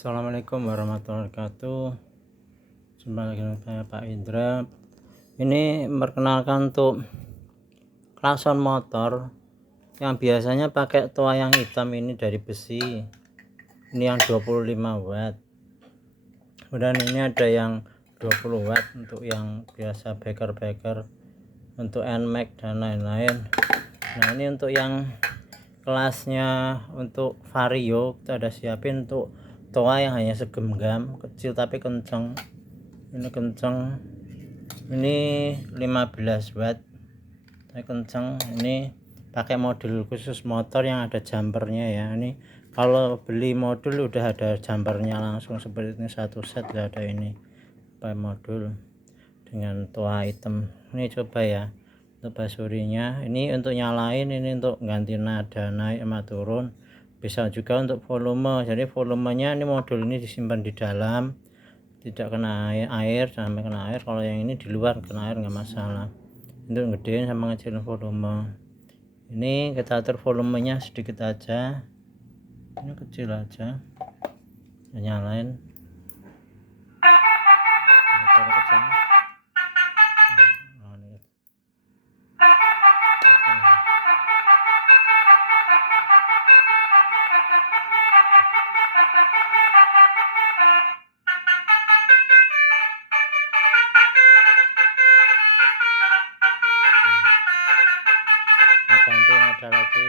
Assalamualaikum warahmatullahi wabarakatuh. Jumpa lagi dengan saya Pak Indra. Ini memperkenalkan untuk klakson motor yang biasanya pakai toa yang hitam ini dari besi. Ini yang 25 watt. Kemudian ini ada yang 20 watt untuk yang biasa beker, untuk NMAX dan lain-lain. Nah, ini untuk yang kelasnya untuk Vario, kita ada siapin untuk toa yang hanya segenggam, kecil tapi kencang. Ini kencang, ini 15 watt tapi kencang. Ini pakai modul khusus motor yang ada jumpernya ya. Ini kalau beli modul udah ada jumpernya langsung seperti ini, satu set udah ada. Ini pakai modul dengan toa hitam. Ini coba ya untuk basurinya. Ini untuk nyalain, ini untuk ganti nada naik sama turun, bisa juga untuk volume. Jadi volumenya ini modul ini disimpan di dalam, tidak kena air, sampai kena air. Kalau yang ini di luar kena air nggak masalah. Untuk gedein sama ngecilin volume. Ini kita atur volumenya sedikit aja, ini kecil aja, nyalain motor kecil. Ganti nada lagi.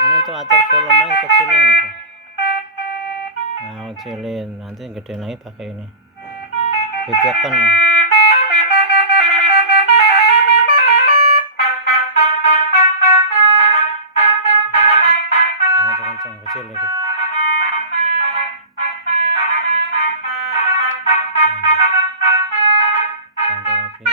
Ini untuk atur volume kecilin gitu. Nah, kecilin, nanti gedein lagi pakai ini. Ditekan. Kencang kecil gitu. Ganti lagi.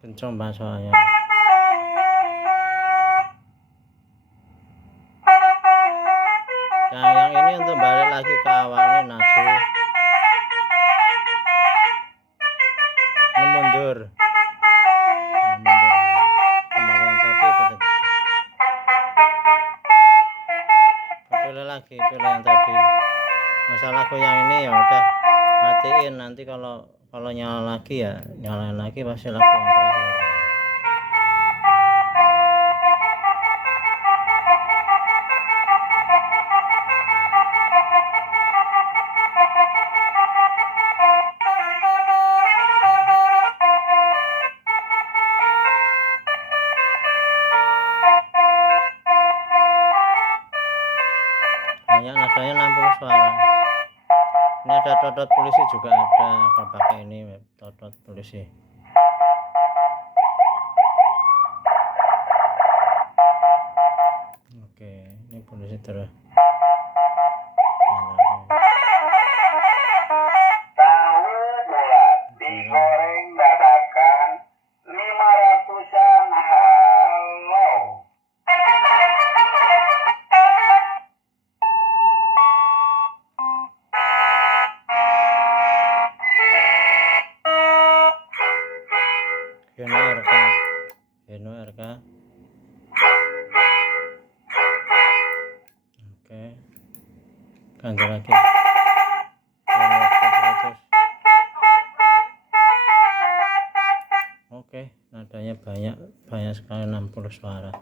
Kencang banget soalnya. Nah, yang ini untuk balik lagi ke awalnya, naju. Ini mundur. Kembali yang tadi, pilih lagi, pilih yang tadi. Masalah goyang ini ya udah matiin, nanti kalau nyala lagi ya nyalain lagi pasti lagu yang terakhir. Banyak nadanya 60 suara. Ini ada totot polisi juga ada, kalau pakai ini totot polisi. Oke, ini polisi terus. Tahu bulat digoreng dadakan 500-an. Halo. Heno RK. Oke, ganti lagi. Oke, nadanya banyak sekali, 60 suara,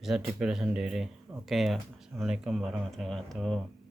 bisa dipilih sendiri. Oke ya, assalamualaikum warahmatullahi wabarakatuh.